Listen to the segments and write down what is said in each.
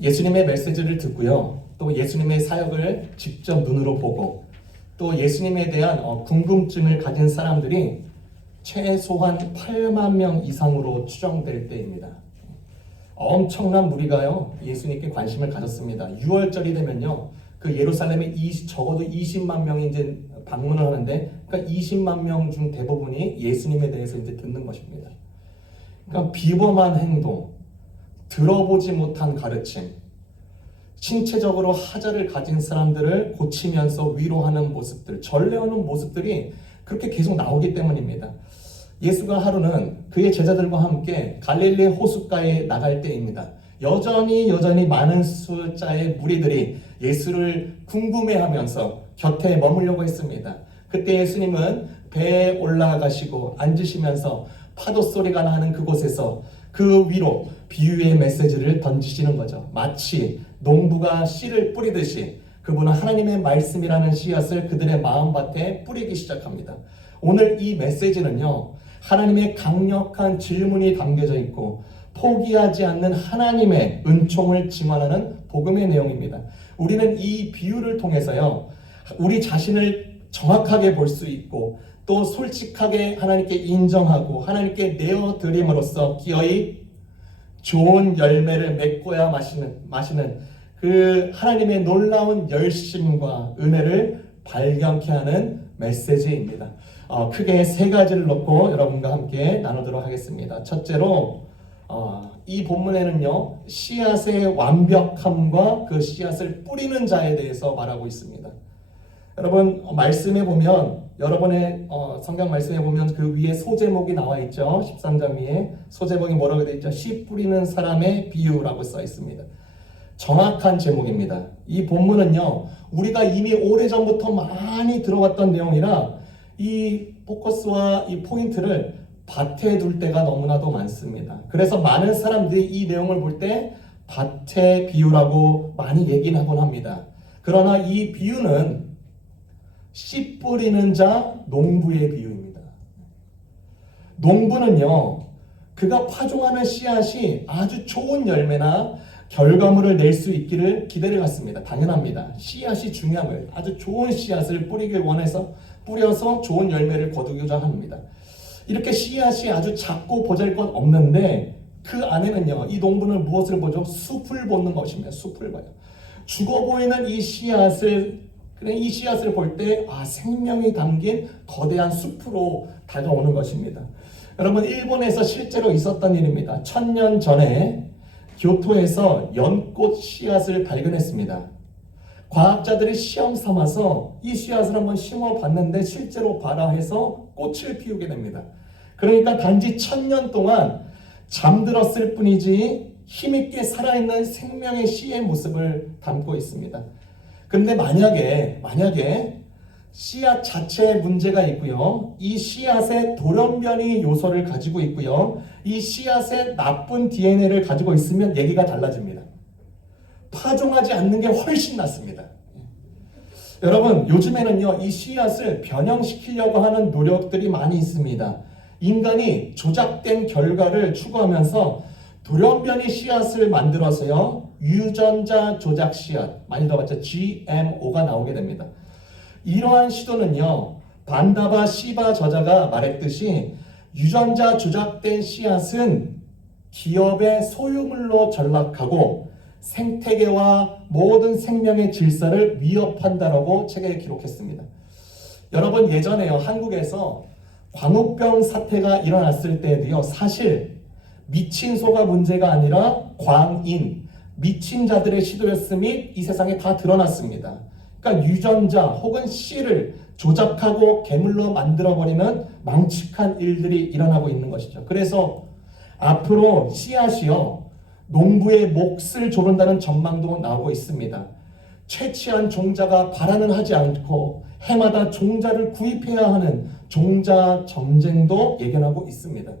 예수님의 메시지를 듣고요. 또 예수님의 사역을 직접 눈으로 보고 또 예수님에 대한 궁금증을 가진 사람들이 최소한 8만 명 이상으로 추정될 때입니다. 엄청난 무리가요 예수님께 관심을 가졌습니다. 6월절이 되면요 그 예루살렘에 적어도 20만 명이 이제 방문을 하는데 그러니까 20만 명 중 대부분이 예수님에 대해서 이제 듣는 것입니다. 그러니까 비범한 행동, 들어보지 못한 가르침, 신체적으로 하자를 가진 사람들을 고치면서 위로하는 모습들, 전례하는 모습들이 그렇게 계속 나오기 때문입니다. 예수가 하루는 그의 제자들과 함께 갈릴리 호숫가에 나갈 때입니다. 여전히 많은 숫자의 무리들이 예수를 궁금해하면서 곁에 머물려고 했습니다. 그때 예수님은 배에 올라가시고 앉으시면서 파도 소리가 나는 그곳에서 그 위로 비유의 메시지를 던지시는 거죠. 마치 농부가 씨를 뿌리듯이 그분은 하나님의 말씀이라는 씨앗을 그들의 마음밭에 뿌리기 시작합니다. 오늘 이 메시지는요 하나님의 강력한 질문이 담겨져 있고 포기하지 않는 하나님의 은총을 증언하는 복음의 내용입니다. 우리는 이 비유를 통해서요 우리 자신을 정확하게 볼 수 있고 또 솔직하게 하나님께 인정하고 하나님께 내어드림으로써 기어이 좋은 열매를 맺고야 마시는 그 하나님의 놀라운 열심과 은혜를 발견케 하는 메시지입니다. 크게 세 가지를 놓고 여러분과 함께 나누도록 하겠습니다. 첫째로 이 본문에는요 씨앗의 완벽함과 그 씨앗을 뿌리는 자에 대해서 말하고 있습니다. 여러분 말씀에 보면 여러분의 성경 말씀에 보면 그 위에 소제목이 나와 있죠. 13장 위에 소제목이 뭐라고 되어 있죠? 씨 뿌리는 사람의 비유라고 써 있습니다. 정확한 제목입니다. 이 본문은요 우리가 이미 오래전부터 많이 들어왔던 내용이라 이 포커스와 이 포인트를 밭에 둘 때가 너무나도 많습니다. 그래서 많은 사람들이 이 내용을 볼 때 밭의 비유라고 많이 얘기는 하곤 합니다. 그러나 이 비유는 씨 뿌리는 자 농부의 비유입니다. 농부는요 그가 파종하는 씨앗이 아주 좋은 열매나 결과물을 낼 수 있기를 기대를 갖습니다. 당연합니다. 씨앗이 중요한 거예요. 아주 좋은 씨앗을 뿌리길 원해서 뿌려서 좋은 열매를 거두고자 합니다. 이렇게 씨앗이 아주 작고 보잘것 없는데 그 안에는요 이 농부는 무엇을 보죠? 숲을 보는 것입니다. 숲을 봐요. 죽어 보이는 이 씨앗을 볼 때 생명이 담긴 거대한 숲으로 다가오는 것입니다. 여러분 일본에서 실제로 있었던 일입니다. 1000년 전에 교토에서 연꽃 씨앗을 발견했습니다. 과학자들이 시험 삼아서 이 씨앗을 한번 심어봤는데 실제로 발화해서 꽃을 피우게 됩니다. 그러니까 단지 1000년 동안 잠들었을 뿐이지 힘있게 살아있는 생명의 씨의 모습을 담고 있습니다. 그런데 만약에 씨앗 자체에 문제가 있고요. 이 씨앗에 돌연변이 요소를 가지고 있고요. 이 씨앗에 나쁜 DNA를 가지고 있으면 얘기가 달라집니다. 파종하지 않는 게 훨씬 낫습니다. 여러분 요즘에는요 이 씨앗을 변형시키려고 하는 노력들이 많이 있습니다. 인간이 조작된 결과를 추구하면서 돌연변이 씨앗을 만들어서요 유전자 조작 씨앗 많이 들어봤죠? GMO가 나오게 됩니다. 이러한 시도는요 반다바 시바 저자가 말했듯이 유전자 조작된 씨앗은 기업의 소유물로 전락하고 생태계와 모든 생명의 질서를 위협한다라고 책에 기록했습니다. 여러분 예전에요 한국에서 광우병 사태가 일어났을 때도요 사실 미친 소가 문제가 아니라 광인 미친 자들의 시도였음이 이 세상에 다 드러났습니다. 그러니까 유전자 혹은 씨를 조작하고 괴물로 만들어버리는 망측한 일들이 일어나고 있는 것이죠. 그래서 앞으로 씨앗이요 농부의 몫을 조른다는 전망도 나오고 있습니다. 채취한 종자가 발화는 하지 않고 해마다 종자를 구입해야 하는 종자 전쟁도 예견하고 있습니다.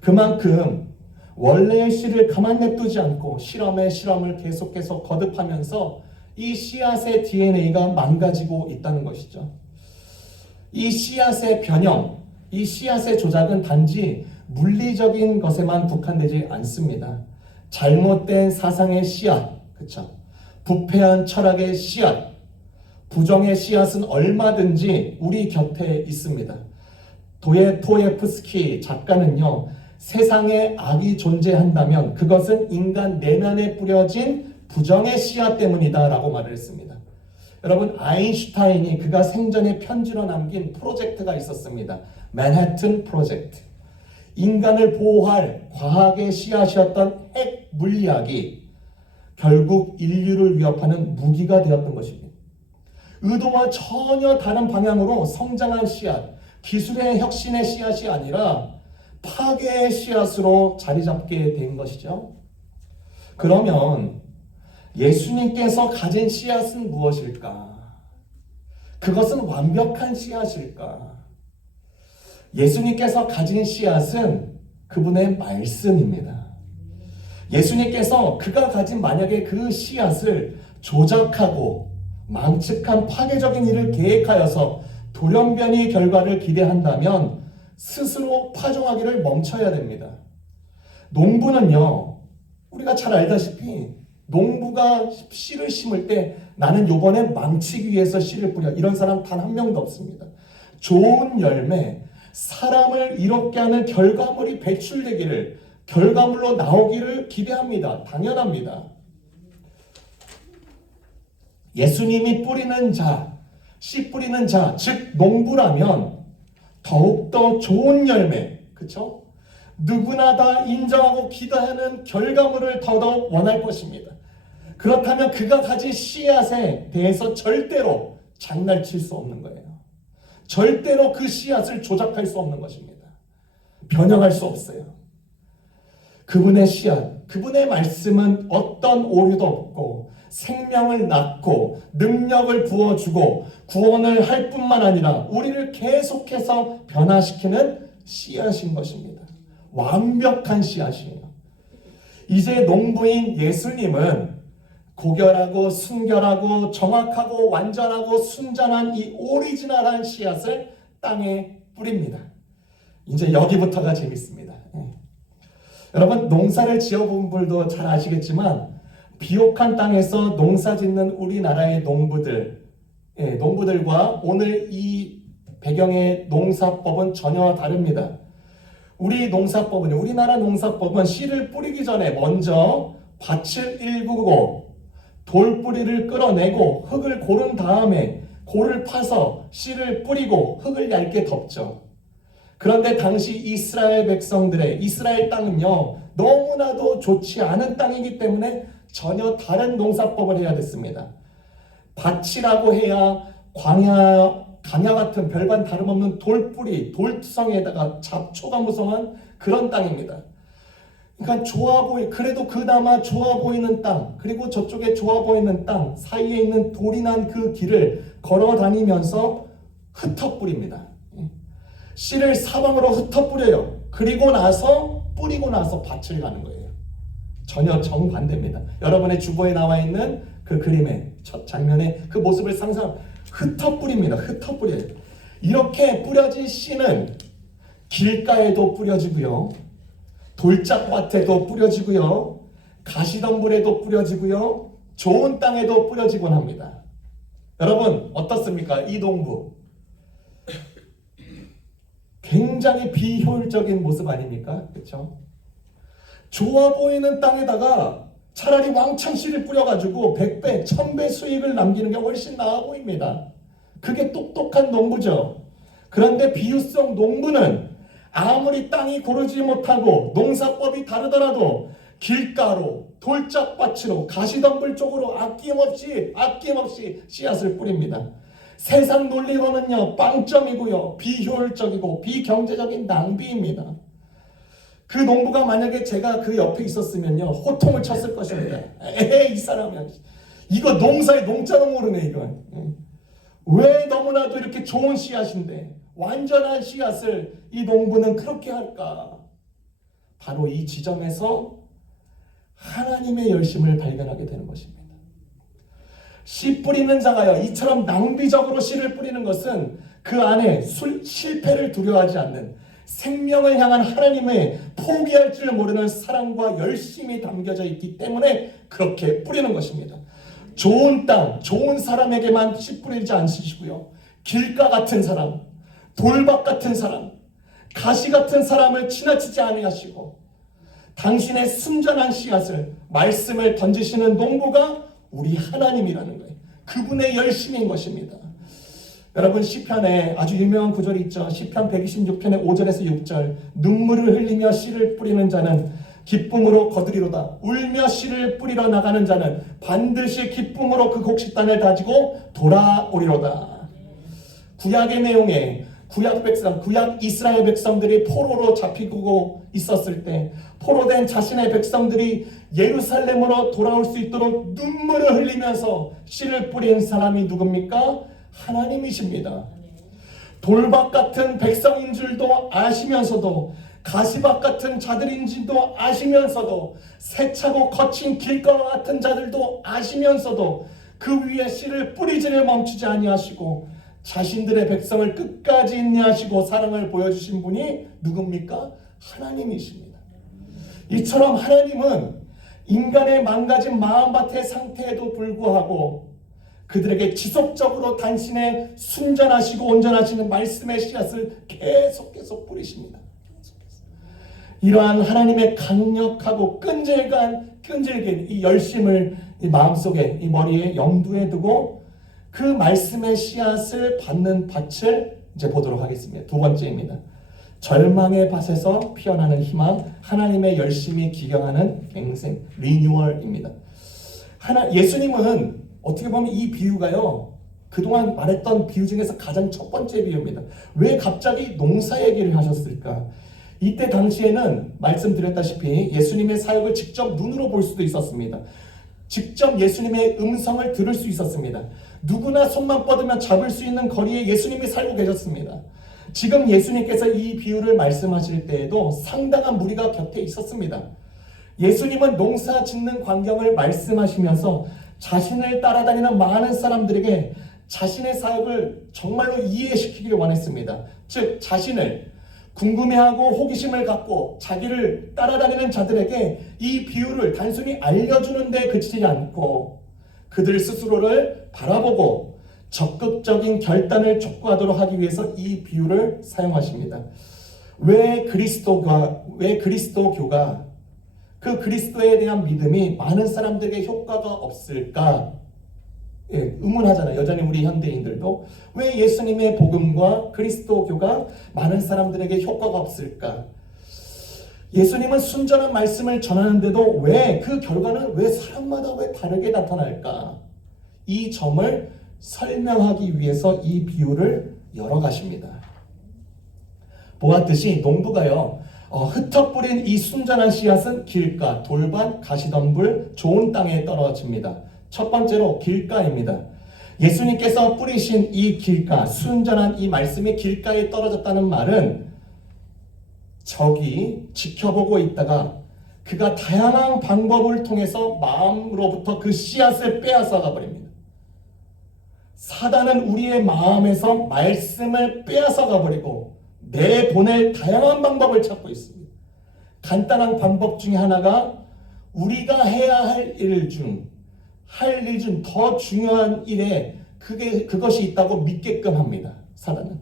그만큼 원래의 씨를 가만 냅두지 않고 실험을 계속 거듭하면서 이 씨앗의 DNA가 망가지고 있다는 것이죠. 이 씨앗의 변형, 이 씨앗의 조작은 단지 물리적인 것에만 국한되지 않습니다. 잘못된 사상의 씨앗, 그쵸? 부패한 철학의 씨앗, 부정의 씨앗은 얼마든지 우리 곁에 있습니다. 도예토예프스키 작가는요, 세상에 악이 존재한다면 그것은 인간 내면에 뿌려진 부정의 씨앗 때문이다 라고 말을 했습니다. 여러분, 아인슈타인이 그가 생전에 편지로 남긴 프로젝트가 있었습니다. 맨해튼 프로젝트. 인간을 보호할 과학의 씨앗이었던 핵 물리학이 결국 인류를 위협하는 무기가 되었던 것입니다. 의도와 전혀 다른 방향으로 성장한 씨앗, 기술의 혁신의 씨앗이 아니라 파괴의 씨앗으로 자리 잡게 된 것이죠. 그러면 예수님께서 가진 씨앗은 무엇일까? 그것은 완벽한 씨앗일까? 예수님께서 가진 씨앗은 그분의 말씀입니다. 예수님께서 그가 가진 만약에 그 씨앗을 조작하고 망측한 파괴적인 일을 계획하여서 돌연변이 결과를 기대한다면 스스로 파종하기를 멈춰야 됩니다. 농부는요, 우리가 잘 알다시피 농부가 씨를 심을 때 나는 요번에 망치기 위해서 씨를 뿌려, 이런 사람 단 한 명도 없습니다. 좋은 열매, 사람을 이롭게 하는 결과물이 배출되기를, 결과물로 나오기를 기대합니다. 당연합니다. 예수님이 뿌리는 자, 씨 뿌리는 자, 즉 농부라면 더욱더 좋은 열매, 그쵸? 누구나 다 인정하고 기대하는 결과물을 더더욱 원할 것입니다. 그렇다면 그가 가진 씨앗에 대해서 절대로 장난칠 수 없는 거예요. 절대로 그 씨앗을 조작할 수 없는 것입니다. 변형할 수 없어요. 그분의 씨앗, 그분의 말씀은 어떤 오류도 없고 생명을 낳고 능력을 부어주고 구원을 할 뿐만 아니라 우리를 계속해서 변화시키는 씨앗인 것입니다. 완벽한 씨앗이에요. 이제 농부인 예수님은 고결하고 순결하고 정확하고 완전하고 순전한 이 오리지널한 씨앗을 땅에 뿌립니다. 이제 여기부터가 재밌습니다. 여러분, 농사를 지어본 분들도 잘 아시겠지만 비옥한 땅에서 농사 짓는 우리나라의 농부들과 오늘 이 배경의 농사법은 전혀 다릅니다. 우리나라 농사법은 씨를 뿌리기 전에 먼저 밭을 일구고 돌뿌리를 끌어내고 흙을 고른 다음에 골을 파서 씨를 뿌리고 흙을 얇게 덮죠. 그런데 당시 이스라엘 땅은요, 너무나도 좋지 않은 땅이기 때문에 전혀 다른 농사법을 해야 됐습니다. 밭이라고 해야 강야 같은 별반 다름없는 돌뿌리, 돌투성에다가 잡초가 무성한 그런 땅입니다. 그러니까 그래도 그나마 좋아 보이는 땅, 그리고 저쪽에 좋아 보이는 땅 사이에 있는 돌이 난 그 길을 걸어 다니면서 흩어뿌립니다. 씨를 사방으로 흩어뿌려요. 뿌리고 나서 밭을 가는 거예요. 전혀 정반대입니다. 여러분의 주보에 나와 있는 그 그림의 첫 장면의 그 모습을 흩어뿌립니다. 흩어뿌려요. 이렇게 뿌려진 씨는 길가에도 뿌려지고요, 돌짝밭에도 뿌려지고요, 가시덤불에도 뿌려지고요, 좋은 땅에도 뿌려지곤 합니다. 여러분 어떻습니까? 이 농부 굉장히 비효율적인 모습 아닙니까? 그렇죠? 좋아 보이는 땅에다가 차라리 왕창 씨를 뿌려가지고 100배, 1000배 수익을 남기는 게 훨씬 나아 보입니다. 그게 똑똑한 농부죠. 그런데 비유성 농부는 아무리 땅이 고르지 못하고 농사법이 다르더라도 길가로, 돌짝밭으로, 가시덤불 쪽으로 아낌없이 씨앗을 뿌립니다. 세상 논리로는요, 빵점이고요, 비효율적이고 비경제적인 낭비입니다. 그 농부가 만약에 제가 그 옆에 있었으면요, 호통을 쳤을 것입니다. 에이, 이 사람이야, 이거 농사의 농자도 모르네, 이건. 왜 너무나도 이렇게 좋은 씨앗인데 완전한 씨앗을 이 농부는 그렇게 할까? 바로 이 지점에서 하나님의 열심을 발견하게 되는 것입니다. 씨 뿌리는 자가요, 이처럼 낭비적으로 씨를 뿌리는 것은 그 안에 실패를 두려워하지 않는, 생명을 향한 하나님의 포기할 줄 모르는 사랑과 열심이 담겨져 있기 때문에 그렇게 뿌리는 것입니다. 좋은 땅, 좋은 사람에게만 씨 뿌리지 않으시고요. 길가 같은 사람, 돌밭 같은 사람, 가시 같은 사람을 지나치지 아니하시고 당신의 순전한 씨앗을, 말씀을 던지시는 농부가 우리 하나님이라는 거예요. 그분의 열심인 것입니다. 여러분, 시편에 아주 유명한 구절이 있죠. 시편 126편의 5절에서 6절. 눈물을 흘리며 씨를 뿌리는 자는 기쁨으로 거두리로다. 울며 씨를 뿌리러 나가는 자는 반드시 기쁨으로 그 곡식단을 다지고 돌아오리로다. 구약의 내용에 구약 이스라엘 백성들이 포로로 잡히고 있었을 때 포로된 자신의 백성들이 예루살렘으로 돌아올 수 있도록 눈물을 흘리면서 씨를 뿌린 사람이 누굽니까? 하나님이십니다. 돌밭 같은 백성인 줄도 아시면서도, 가시밭 같은 자들인 줄도 아시면서도, 세차고 거친 길가와 같은 자들도 아시면서도 그 위에 씨를 뿌리지를 멈추지 아니하시고 자신들의 백성을 끝까지 인내하시고 사랑을 보여주신 분이 누굽니까? 하나님이십니다. 이처럼 하나님은 인간의 망가진 마음밭의 상태에도 불구하고 그들에게 지속적으로 당신의 순전하시고 온전하시는 말씀의 씨앗을 계속 뿌리십니다. 이러한 하나님의 강력하고 끈질긴 이 열심을 이 마음속에, 이 머리에, 염두에 두고 그 말씀의 씨앗을 받는 밭을 이제 보도록 하겠습니다. 두 번째입니다. 절망의 밭에서 피어나는 희망, 하나님의 열심이 기경하는 갱생, 리뉴얼입니다. 예수님은 어떻게 보면 이 비유가요, 그동안 말했던 비유 중에서 가장 첫 번째 비유입니다. 왜 갑자기 농사 얘기를 하셨을까? 이때 당시에는 말씀드렸다시피 예수님의 사역을 직접 눈으로 볼 수도 있었습니다. 직접 예수님의 음성을 들을 수 있었습니다. 누구나 손만 뻗으면 잡을 수 있는 거리에 예수님이 살고 계셨습니다. 지금 예수님께서 이 비유를 말씀하실 때에도 상당한 무리가 곁에 있었습니다. 예수님은 농사 짓는 광경을 말씀하시면서 자신을 따라다니는 많은 사람들에게 자신의 사역을 정말로 이해시키기를 원했습니다. 즉 자신을 궁금해하고 호기심을 갖고 자기를 따라다니는 자들에게 이 비유를 단순히 알려주는 데 그치지 않고 그들 스스로를 바라보고 적극적인 결단을 촉구하도록 하기 위해서 이 비유를 사용하십니다. 왜 그리스도교가 그 그리스도에 대한 믿음이 많은 사람들에게 효과가 없을까? 의문하잖아요. 여전히 우리 현대인들도 왜 예수님의 복음과 그리스도교가 많은 사람들에게 효과가 없을까? 예수님은 순전한 말씀을 전하는데도 왜 그 결과는 왜 사람마다 왜 다르게 나타날까? 이 점을 설명하기 위해서 이 비유를 열어가십니다. 보았듯이 농부가요, 흩어뿌린 이 순전한 씨앗은 길가, 돌밭, 가시덤불, 좋은 땅에 떨어집니다. 첫 번째로 길가입니다. 예수님께서 뿌리신 이 길가, 순전한 이 말씀이 길가에 떨어졌다는 말은 적이 지켜보고 있다가 그가 다양한 방법을 통해서 마음으로부터 그 씨앗을 빼앗아가 버립니다. 사단은 우리의 마음에서 말씀을 빼앗아가 버리고 내보낼 다양한 방법을 찾고 있습니다. 간단한 방법 중에 하나가 우리가 해야 할 일 중 더 중요한 일에 그것이 있다고 믿게끔 합니다. 사단은.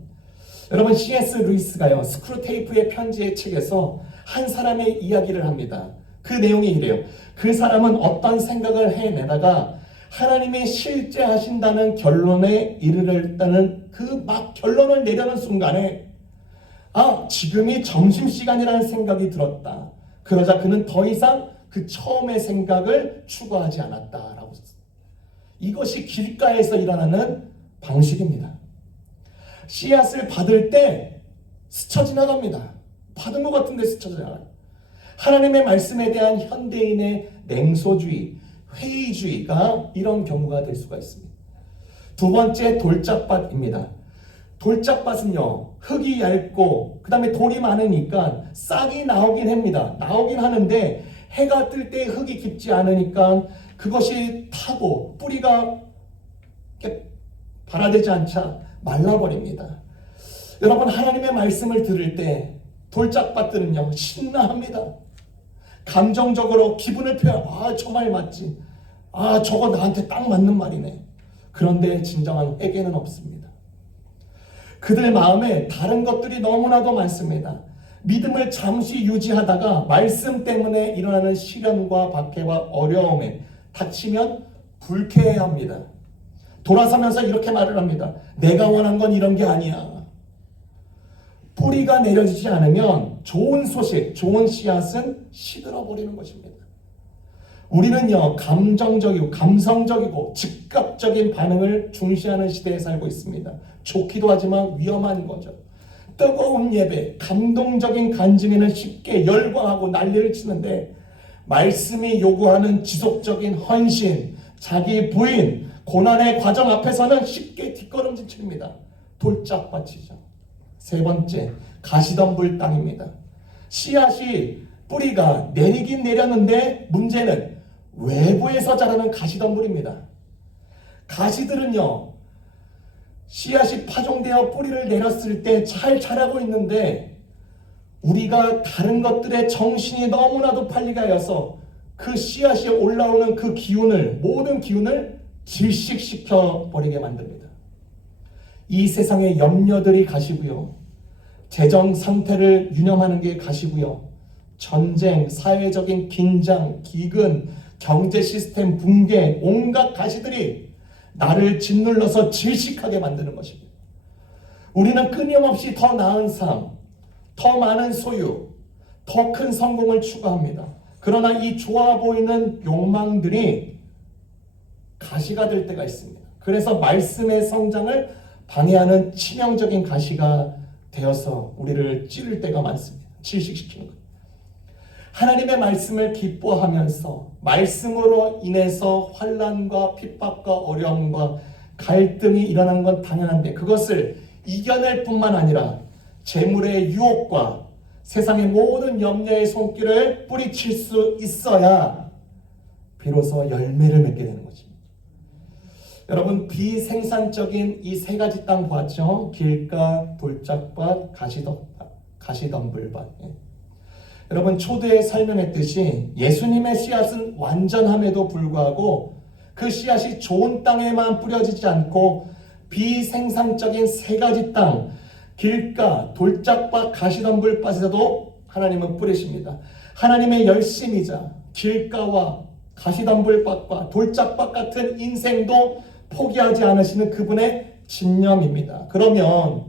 여러분, C.S. 루이스가요, 스크루테이프의 편지의 책에서 한 사람의 이야기를 합니다. 그 내용이 이래요. 그 사람은 어떤 생각을 해내다가 하나님이 실제 하신다는 결론에 이르렀다는 그 막 결론을 내려는 순간에 지금이 점심시간이라는 생각이 들었다. 그러자 그는 더 이상 그 처음의 생각을 추구하지 않았다라고 썼습니다. 이것이 길가에서 일어나는 방식입니다. 씨앗을 받을 때 스쳐 지나갑니다. 받은 것 같은데 스쳐 지나가요. 하나님의 말씀에 대한 현대인의 냉소주의, 회의주의가 이런 경우가 될 수가 있습니다. 두 번째, 돌짝밭입니다. 돌짝밭은요, 흙이 얇고 그 다음에 돌이 많으니까 싹이 나오긴 합니다. 나오긴 하는데 해가 뜰 때 흙이 깊지 않으니까 그것이 타고 뿌리가 이렇게 발아되지 않자 말라버립니다. 여러분, 하나님의 말씀을 들을 때 돌짝밭들은요 신나합니다. 감정적으로 기분을 표현. 저 말 맞지. 저거 나한테 딱 맞는 말이네. 그런데 진정한 회개는 없습니다. 그들 마음에 다른 것들이 너무나도 많습니다. 믿음을 잠시 유지하다가 말씀 때문에 일어나는 시련과 박해와 어려움에 닥치면 불쾌해합니다. 돌아서면서 이렇게 말을 합니다. 내가 원한 건 이런 게 아니야. 뿌리가 내려지지 않으면 좋은 소식, 좋은 씨앗은 시들어버리는 것입니다. 우리는요 감정적이고 감성적이고 즉각적인 반응을 중시하는 시대에 살고 있습니다. 좋기도 하지만 위험한 거죠. 뜨거운 예배, 감동적인 간증에는 쉽게 열광하고 난리를 치는데 말씀이 요구하는 지속적인 헌신, 자기 부인, 고난의 과정 앞에서는 쉽게 뒷걸음질 칩니다. 돌짝밭이죠. 세 번째, 가시덤불 땅입니다. 씨앗이 뿌리가 내리긴 내렸는데 문제는 외부에서 자라는 가시덤불입니다. 가시들은요 씨앗이 파종되어 뿌리를 내렸을 때 잘 자라고 있는데 우리가 다른 것들에 정신이 너무나도 팔리게 하여서 그 씨앗이 올라오는 그 기운을, 모든 기운을 질식시켜 버리게 만듭니다. 이 세상의 염려들이 가시고요, 재정 상태를 유념하는 게 가시고요, 전쟁, 사회적인 긴장, 기근, 경제 시스템 붕괴, 온갖 가시들이 나를 짓눌러서 질식하게 만드는 것입니다. 우리는 끊임없이 더 나은 삶, 더 많은 소유, 더 큰 성공을 추구합니다. 그러나 이 좋아 보이는 욕망들이 가시가 될 때가 있습니다. 그래서 말씀의 성장을 방해하는 치명적인 가시가 되어서 우리를 찌를 때가 많습니다. 질식시키는 것. 하나님의 말씀을 기뻐하면서 말씀으로 인해서 환난과 핍박과 어려움과 갈등이 일어나는 건 당연한데 그것을 이겨낼 뿐만 아니라 재물의 유혹과 세상의 모든 염려의 손길을 뿌리칠 수 있어야 비로소 열매를 맺게 되는 것입니다. 여러분, 비생산적인 이 세 가지 땅 보았죠? 길가, 돌짝밭, 가시덤불밭. 여러분, 초대에 설명했듯이 예수님의 씨앗은 완전함에도 불구하고 그 씨앗이 좋은 땅에만 뿌려지지 않고 비생산적인 세 가지 땅, 길가, 돌짝밭, 가시덤불밭에서도 하나님은 뿌리십니다. 하나님의 열심이자 길가와 가시덤불밭과 돌짝밭 같은 인생도 포기하지 않으시는 그분의 신념입니다. 그러면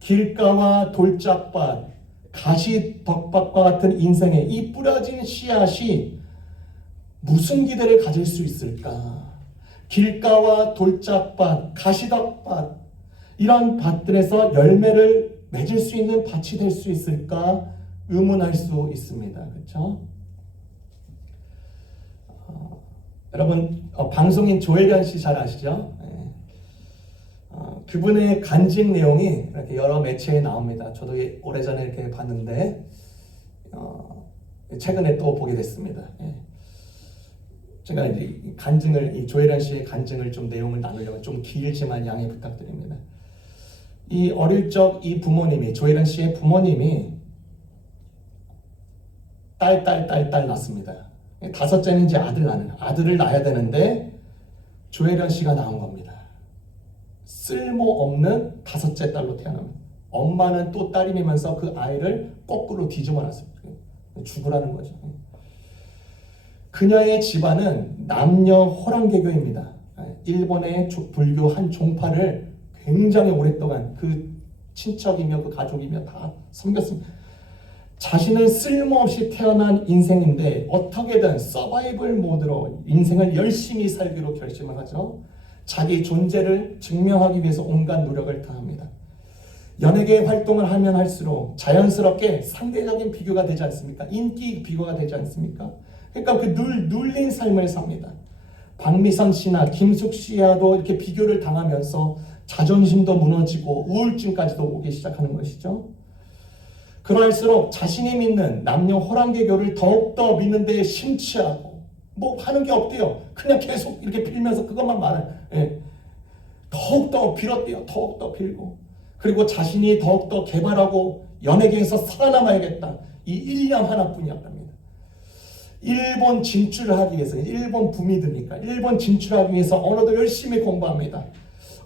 길가와 돌짝밭, 가시덤불밭과 같은 인생에 이 뿌려진 씨앗이 무슨 기대를 가질 수 있을까? 길가와 돌짝밭, 가시덤불밭 이런 밭들에서 열매를 맺을 수 있는 밭이 될 수 있을까 의문할 수 있습니다. 그렇죠? 여러분, 방송인 조혜련 씨 잘 아시죠? 그분의 간증 내용이 이렇게 여러 매체에 나옵니다. 저도 오래전에 이렇게 봤는데 최근에 또 보게 됐습니다. 제가 이제 이 조혜련 씨의 간증을 좀 내용을 나누려고 좀 길지만 양해 부탁드립니다. 이 어릴 적 이 부모님이, 조혜련 씨의 부모님이 딸 낳습니다. 다섯째는 이제 아들을 낳아야 되는데 조혜련 씨가 낳은 겁니다. 쓸모없는 다섯째 딸로 태어납니다. 엄마는 또 딸이면서 그 아이를 거꾸로 뒤집어 놨습니다. 죽으라는 거죠. 그녀의 집안은 남녀 호랑개교입니다. 일본의 불교 한 종파를 굉장히 오랫동안 그 친척이며 그 가족이며 다 섬겼습니다. 자신은 쓸모없이 태어난 인생인데 어떻게든 서바이벌 모드로 인생을 열심히 살기로 결심을 하죠. 자기 존재를 증명하기 위해서 온갖 노력을 다합니다. 연예계 활동을 하면 할수록 자연스럽게 상대적인 비교가 되지 않습니까? 인기 비교가 되지 않습니까? 그러니까 그 눌린 삶을 삽니다. 박미선 씨나 김숙 씨와도 이렇게 비교를 당하면서 자존심도 무너지고 우울증까지도 오기 시작하는 것이죠. 그럴수록 자신이 믿는 남녀 호랑개교를 더욱더 믿는 데에 심취하고 뭐 하는 게 없대요. 그냥 계속 이렇게 빌면서 그것만 말해. 더욱더 빌었대요. 더욱더 빌고. 그리고 자신이 더욱더 개발하고 연예계에서 살아남아야겠다. 이 일념 하나뿐이었답니다. 일본 진출을 하기 위해서, 일본 붐이 드니까 일본 진출하기 위해서 언어도 열심히 공부합니다.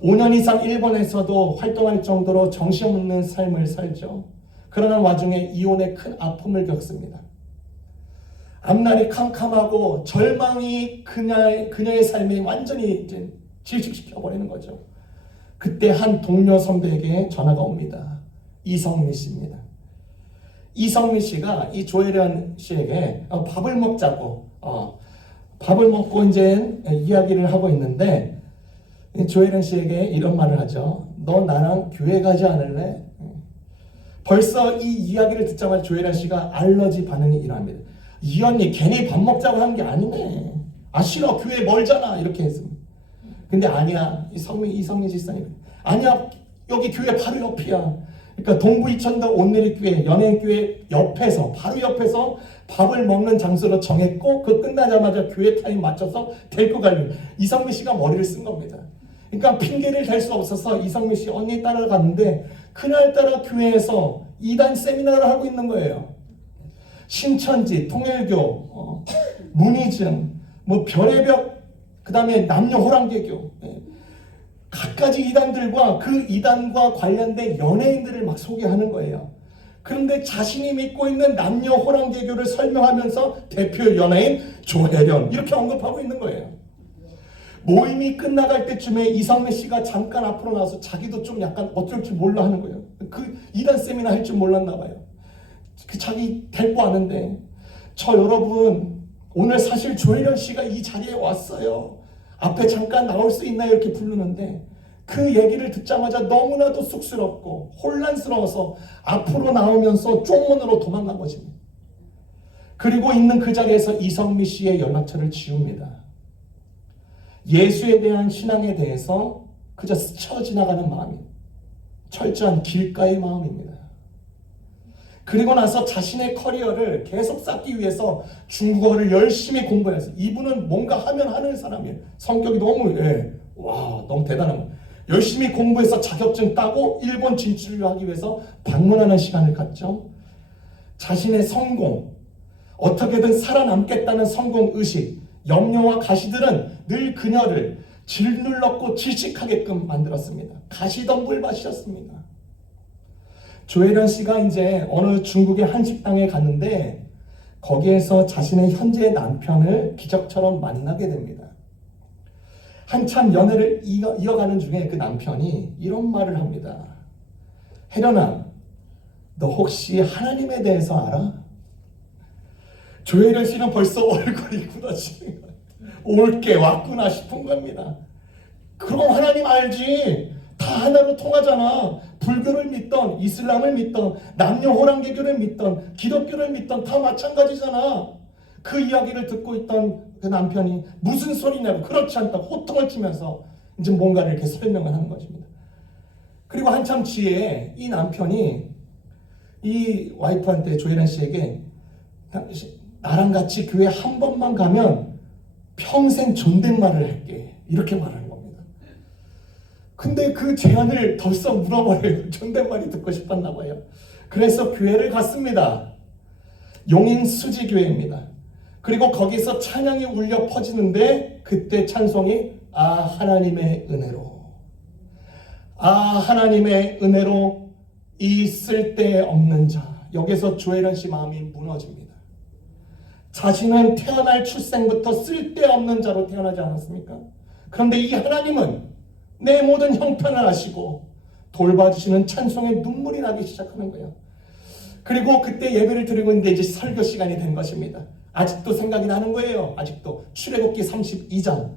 5년 이상 일본에서도 활동할 정도로 정신없는 삶을 살죠. 그러는 와중에 이혼의 큰 아픔을 겪습니다. 앞날이 캄캄하고 절망이 그녀의 삶이 완전히 이제 질식시켜버리는 거죠. 그때 한 동료 선배에게 전화가 옵니다. 이성미 씨입니다. 이성미 씨가 이 조혜련 씨에게 밥을 먹자고 밥을 먹고 이제 이야기를 하고 있는데 조혜련 씨에게 이런 말을 하죠. 너 나랑 교회 가지 않을래? 벌써 이 이야기를 듣자마자 조혜련 씨가 알러지 반응이 일어납니다. 이 언니 괜히 밥 먹자고 한 게 아니네. 아 싫어 교회 멀잖아 이렇게 했습니다. 근데 아니야 이성미 집사님 아니야 여기 교회 바로 옆이야. 그러니까 동부 이천동 온누리교회 연예인교회 옆에서 바로 옆에서 밥을 먹는 장소로 정했고 그 끝나자마자 교회 타임 맞춰서 데리고 가려고 이성미 씨가 머리를 쓴 겁니다. 그러니까 핑계를 댈 수 없어서 이성미 씨 언니 따라갔는데 그날따라 교회에서 이단 세미나를 하고 있는 거예요. 신천지, 통일교, 문이즘, 뭐 별의별 그 다음에 남녀 호랑개교 갖가지 이단들과 그 이단과 관련된 연예인들을 막 소개하는 거예요. 그런데 자신이 믿고 있는 남녀 호랑개교를 설명하면서 대표 연예인 조혜련 이렇게 언급하고 있는 거예요. 모임이 끝나갈 때쯤에 이성미 씨가 잠깐 앞으로 나와서 자기도 좀 약간 어쩔 줄 몰라 하는 거예요. 그 이단 세미나 할 줄 몰랐나 봐요. 그 자기 데리고 왔는데 저 여러분 오늘 사실 조혜련 씨가 이 자리에 왔어요. 앞에 잠깐 나올 수 있나요? 이렇게 부르는데 그 얘기를 듣자마자 너무나도 쑥스럽고 혼란스러워서 앞으로 나오면서 쪽문으로 도망간 것입니다. 그리고 있는 그 자리에서 이성미 씨의 연락처를 지웁니다. 예수에 대한 신앙에 대해서 그저 스쳐 지나가는 마음이 철저한 길가의 마음입니다. 그리고 나서 자신의 커리어를 계속 쌓기 위해서 중국어를 열심히 공부해서 이분은 뭔가 하면 하는 사람이에요. 성격이 너무 너무 대단한 거예요. 열심히 공부해서 자격증 따고 일본 진출을 하기 위해서 방문하는 시간을 갖죠. 자신의 성공, 어떻게든 살아남겠다는 성공의식, 염려와 가시들은 늘 그녀를 짓눌렀고 질식하게끔 만들었습니다. 가시덤불밭이었습니다. 조혜련 씨가 이제 어느 중국의 한식당에 갔는데 거기에서 자신의 현재 남편을 기적처럼 만나게 됩니다. 한참 연애를 이어가는 중에 그 남편이 이런 말을 합니다. 혜련아, 너 혹시 하나님에 대해서 알아? 조혜련 씨는 벌써 얼굴이 굳어지는 거예요. 올 게 왔구나 싶은 겁니다. 그럼 하나님 알지. 다 하나로 통하잖아. 불교를 믿던 이슬람을 믿던 남녀 호랑개교를 믿던 기독교를 믿던 다 마찬가지잖아. 그 이야기를 듣고 있던 그 남편이 무슨 소리냐고 그렇지 않다고 호통을 치면서 이제 뭔가를 이렇게 설명을 하는 것입니다. 그리고 한참 뒤에 이 남편이 이 와이프한테 조혜련 씨에게 나랑 같이 교회 한 번만 가면 평생 존댓말을 할게 이렇게 말하는 겁니다. 근데 그 제안을 덜썩 물어버려요. 존댓말이 듣고 싶었나 봐요. 그래서 교회를 갔습니다. 용인 수지교회입니다. 그리고 거기서 찬양이 울려 퍼지는데 그때 찬송이 하나님의 은혜로 하나님의 은혜로 이 쓸데없는 자. 여기서 조혜련 씨 마음이 무너집니다. 자신은 태어날 출생부터 쓸데없는 자로 태어나지 않았습니까? 그런데 이 하나님은 내 모든 형편을 아시고 돌봐주시는 찬송에 눈물이 나기 시작하는 거예요. 그리고 그때 예배를 드리고 있는데 이제 설교 시간이 된 것입니다. 아직도 생각이 나는 거예요. 아직도 출애굽기 32장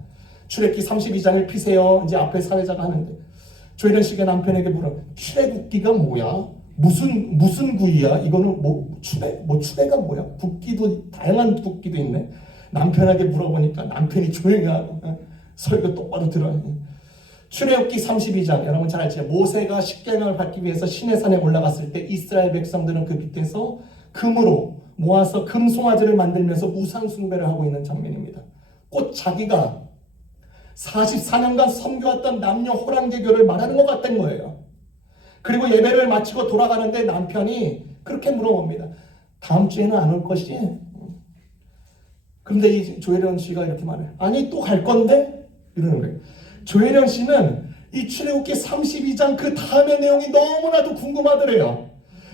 출애굽기 32장을 피세요. 이제 앞에 사회자가 하는데 조혜련 씨가 남편에게 물어 출애굽기가 뭐야? 무슨 구이야? 이거는 출애가 뭐야? 국기도 다양한 국기도 있네. 남편에게 물어보니까 남편이 조용히 하고 설교 똑바로 들어요. 출애굽기 32장 여러분 잘 알죠? 모세가 십계명을 받기 위해서 시내산에 올라갔을 때 이스라엘 백성들은 그 밑에서 금으로 모아서 금송아지를 만들면서 우상 숭배를 하고 있는 장면입니다. 꼭 자기가 44년간 섬겨왔던 남녀 호랑개교를 말하는 것 같던 거예요. 그리고 예배를 마치고 돌아가는데 남편이 그렇게 물어봅니다. 다음 주에는 안 올 것이? 그런데 이 조혜련 씨가 이렇게 말해요. 아니 또 갈 건데? 이러는 거예요. 조혜련 씨는 이 출애굽기 32장 그 다음의 내용이 너무나도 궁금하더래요.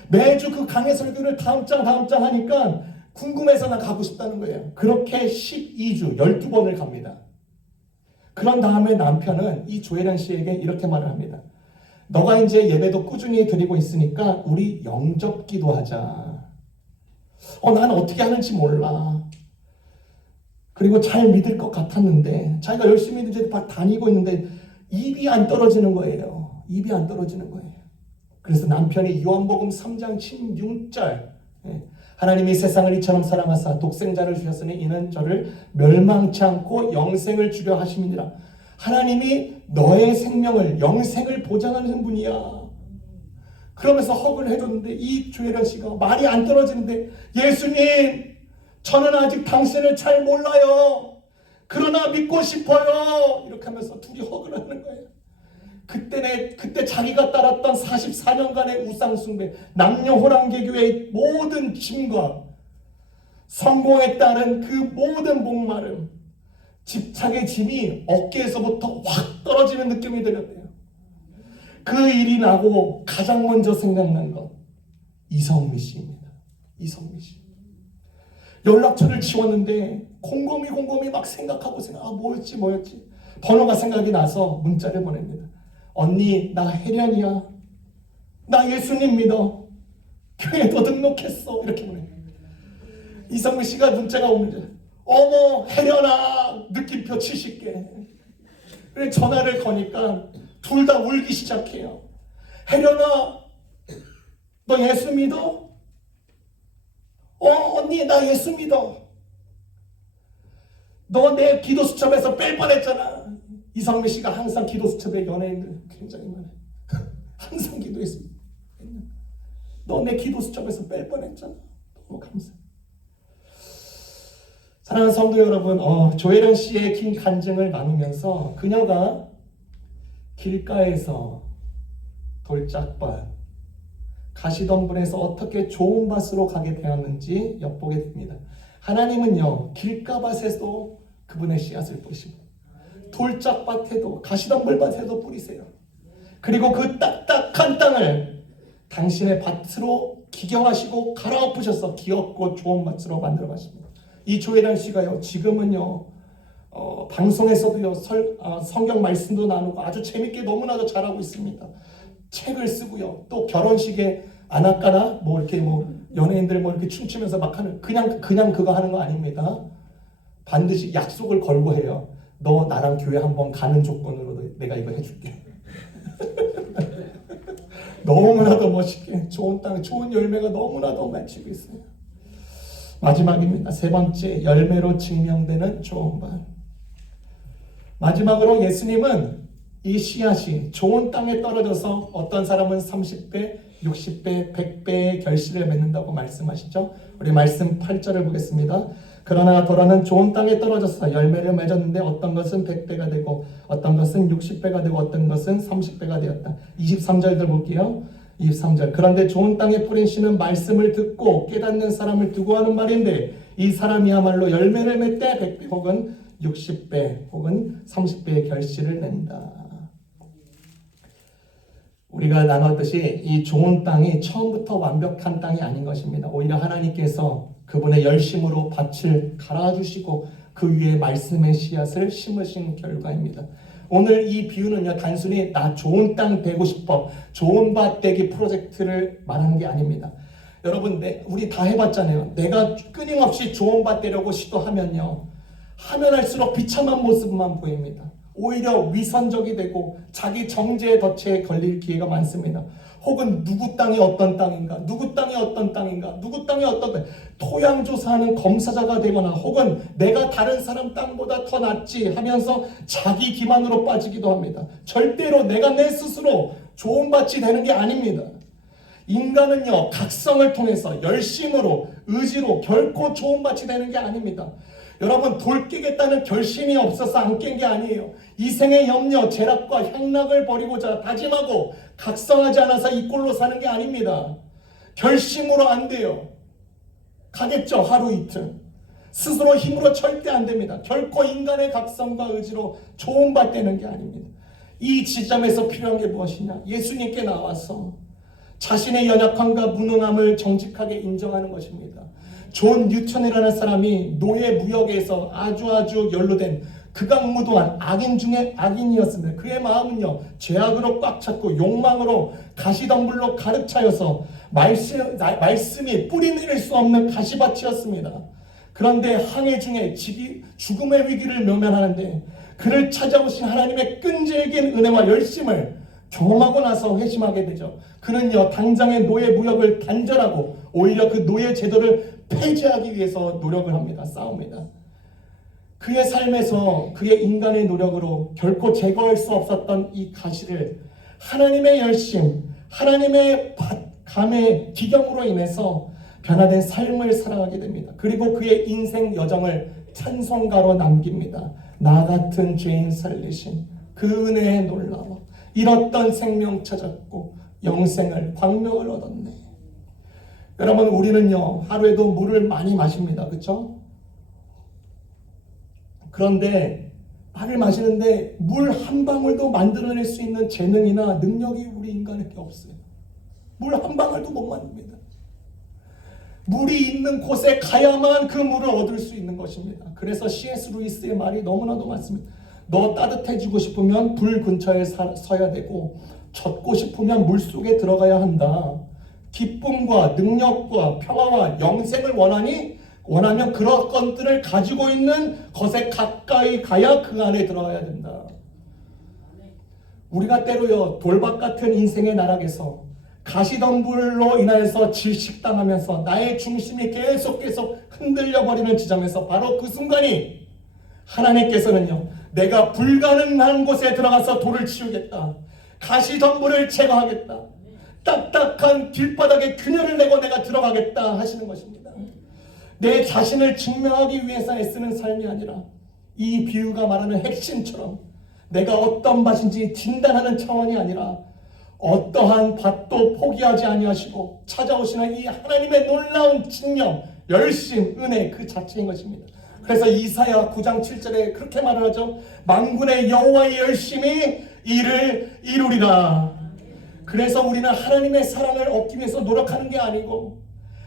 매주 그 강해 설교를 다음 장 하니까 궁금해서 나 가고 싶다는 거예요. 그렇게 12주 12번을 갑니다. 그런 다음에 남편은 이 조혜련 씨에게 이렇게 말을 합니다. 너가 이제 예배도 꾸준히 드리고 있으니까 우리 영접 기도하자. 난 어떻게 하는지 몰라. 그리고 잘 믿을 것 같았는데 자기가 열심히 이제 다니고 있는데 입이 안 떨어지는 거예요. 입이 안 떨어지는 거예요. 그래서 남편이 요한복음 3장 16절 하나님이 세상을 이처럼 사랑하사 독생자를 주셨으니 이는 저를 멸망치 않고 영생을 주려 하심이니라. 하나님이 너의 생명을 영생을 보장하는 분이야. 그러면서 허그를 해줬는데 이 조혜련 씨가 말이 안 떨어지는데 예수님 저는 아직 당신을 잘 몰라요. 그러나 믿고 싶어요. 이렇게 하면서 둘이 허그를 하는 거예요. 그때 자기가 따랐던 44년간의 우상숭배, 남녀호랑개교의 모든 짐과 성공에 따른 그 모든 목마름, 집착의 짐이 어깨에서부터 확 떨어지는 느낌이 들었대요. 그 일이 나고 가장 먼저 생각난 것 이성미 씨입니다. 이성미 씨. 연락처를 지웠는데 곰곰이 막 생각하고 뭐였지 번호가 생각이 나서 문자를 보냅니다. 언니 나 혜련이야. 나 예수님 믿어. 교회도 등록했어. 이렇게 보냅니다. 이성미 씨가 문자가 옵니다. 어머 혜련아 느낌표 70개. 그래 전화를 거니까 둘 다 울기 시작해요. 혜련아 너 예수 믿어? 언니 나 예수 믿어. 너 내 기도 수첩에서 뺄 뻔했잖아. 이성미 씨가 항상 기도 수첩에 연예인들 굉장히 많아요. 항상 기도했습니다. 너 내 기도 수첩에서 뺄 뻔했잖아. 너무 감사해. 사랑하는 성도 여러분, 조혜련 씨의 긴 간증을 나누면서 그녀가 길가에서 돌짝밭, 가시덤불에서 어떻게 좋은 밭으로 가게 되었는지 엿보게 됩니다. 하나님은요, 길가밭에도 그분의 씨앗을 뿌리시고 돌짝밭에도 가시덤불밭에도 뿌리세요. 그리고 그 딱딱한 땅을 당신의 밭으로 기경하시고 갈아엎으셔서 귀엽고 좋은 밭으로 만들어 가십니다. 이 조혜련 씨가요, 지금은요, 방송에서도요, 성경 말씀도 나누고 아주 재밌게 너무나도 잘하고 있습니다. 책을 쓰고요, 또 결혼식에 아나까나 이렇게 연예인들 이렇게 춤추면서 막 하는 그냥 그거 하는 거 아닙니다. 반드시 약속을 걸고 해요. 너 나랑 교회 한번 가는 조건으로 내가 이거 해줄게. 너무나도 멋있게 좋은 땅, 좋은 열매가 너무나도 맺히고 있어요. 마지막입니다. 세 번째, 열매로 증명되는 좋은 밭. 마지막으로 예수님은 이 씨앗이 좋은 땅에 떨어져서 어떤 사람은 30배, 60배, 100배의 결실을 맺는다고 말씀하시죠. 우리 말씀 8절을 보겠습니다. 그러나 도라는 좋은 땅에 떨어져서 열매를 맺었는데 어떤 것은 100배가 되고 어떤 것은 60배가 되고 어떤 것은 30배가 되었다. 23절들 볼게요. 23절. 그런데 좋은 땅에 뿌린 씨는 말씀을 듣고 깨닫는 사람을 두고 하는 말인데 이 사람이야말로 열매를 맺되 100배 혹은 60배 혹은 30배의 결실을 낸다. 우리가 나눴듯이 이 좋은 땅이 처음부터 완벽한 땅이 아닌 것입니다. 오히려 하나님께서 그분의 열심으로 밭을 갈아주시고 그 위에 말씀의 씨앗을 심으신 결과입니다. 오늘 이 비유는요, 단순히 나 좋은 땅 되고 싶어, 좋은 밭 되기 프로젝트를 말하는 게 아닙니다. 여러분, 우리 다 해봤잖아요. 내가 끊임없이 좋은 밭 되려고 시도하면요, 하면 할수록 비참한 모습만 보입니다. 오히려 위선적이 되고 자기 정죄의 덫에 걸릴 기회가 많습니다. 혹은 누구 땅이 어떤 땅인가, 누구 땅이 어떤 땅인가, 누구 땅이 어떤 땅, 토양조사하는 검사자가 되거나 혹은 내가 다른 사람 땅보다 더 낫지 하면서 자기 기만으로 빠지기도 합니다. 절대로 내가 내 스스로 좋은 밭이 되는 게 아닙니다. 인간은요, 각성을 통해서 열심으로 의지로 결코 좋은 밭이 되는 게 아닙니다. 여러분, 돌 깨겠다는 결심이 없어서 안 깬 게 아니에요. 이 생의 염려, 죄락과 향락을 버리고자 다짐하고 각성하지 않아서 이 꼴로 사는 게 아닙니다. 결심으로 안 돼요. 가겠죠, 하루 이틀. 스스로 힘으로 절대 안 됩니다. 결코 인간의 각성과 의지로 조언받는 게 아닙니다. 이 지점에서 필요한 게 무엇이냐? 예수님께 나와서 자신의 연약함과 무능함을 정직하게 인정하는 것입니다. 존 뉴턴이라는 사람이 노예 무역에서 아주 연루된 극악무도한 악인 중에 악인이었습니다. 그의 마음은요, 죄악으로 꽉 찼고 욕망으로 가시덤불로 가득 차여서 말씀이 뿌리 내릴 수 없는 가시밭이었습니다. 그런데 항해 중에 죽음의 위기를 모면하는데 그를 찾아오신 하나님의 끈질긴 은혜와 열심을 경험하고 나서 회심하게 되죠. 그는요, 당장의 노예 무역을 단절하고 오히려 그 노예 제도를 폐지하기 위해서 노력을 합니다. 싸웁니다. 그의 삶에서 그의 인간의 노력으로 결코 제거할 수 없었던 이 가시를 하나님의 열심, 하나님의 감의 기경으로 인해서 변화된 삶을 살아가게 됩니다. 그리고 그의 인생 여정을 찬송가로 남깁니다. 나 같은 죄인 살리신 그 은혜의 놀라워, 잃었던 생명 찾았고 영생을 광명을 얻었네. 여러분, 우리는요, 하루에도 물을 많이 마십니다. 그렇죠? 그런데 물을 마시는데 물 한 방울도 만들어낼 수 있는 재능이나 능력이 우리 인간에게 없어요. 물 한 방울도 못 만듭니다. 물이 있는 곳에 가야만 그 물을 얻을 수 있는 것입니다. 그래서 C.S. 루이스의 말이 너무나도 많습니다. 너 따뜻해지고 싶으면 불 근처에 서야 되고 젖고 싶으면 물속에 들어가야 한다. 기쁨과 능력과 평화와 영생을 원하면 그런 것들을 가지고 있는 것에 가까이 가야 그 안에 들어가야 된다. 우리가 때로요, 돌박 같은 인생의 나락에서 가시덤불로 인하여서 질식당하면서 나의 중심이 계속 흔들려버리는 지점에서 바로 그 순간이 하나님께서는요, 내가 불가능한 곳에 들어가서 돌을 치우겠다, 가시덤불을 제거하겠다, 딱딱한 길바닥에 균열을 내고 내가 들어가겠다 하시는 것입니다. 내 자신을 증명하기 위해서 애쓰는 삶이 아니라 이 비유가 말하는 핵심처럼 내가 어떤 밭인지 진단하는 차원이 아니라 어떠한 밭도 포기하지 아니하시고 찾아오시는 이 하나님의 놀라운 칭령, 열심, 은혜 그 자체인 것입니다. 그래서 이사야 9장 7절에 그렇게 말을 하죠. 만군의 여호와의 열심이 이를 이루리라. 그래서 우리는 하나님의 사랑을 얻기 위해서 노력하는 게 아니고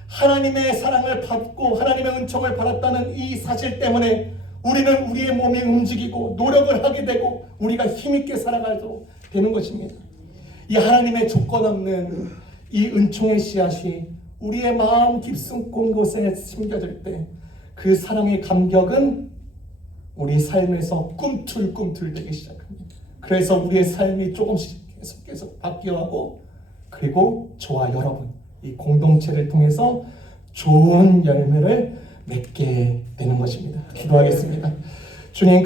하나님의 사랑을 받고 하나님의 은총을 받았다는 이 사실 때문에 우리는 우리의 몸이 움직이고 노력을 하게 되고 우리가 힘있게 살아가도록 되는 것입니다. 이 하나님의 조건 없는 이 은총의 씨앗이 우리의 마음 깊숙한 곳에 심겨질 때 그 사랑의 감격은 우리 삶에서 꿈틀꿈틀 되기 시작합니다. 그래서 우리의 삶이 조금씩 계속 바뀌어가고 그리고 저와 여러분 이 공동체를 통해서 좋은 열매를 맺게 되는 것입니다. 기도하겠습니다. 주님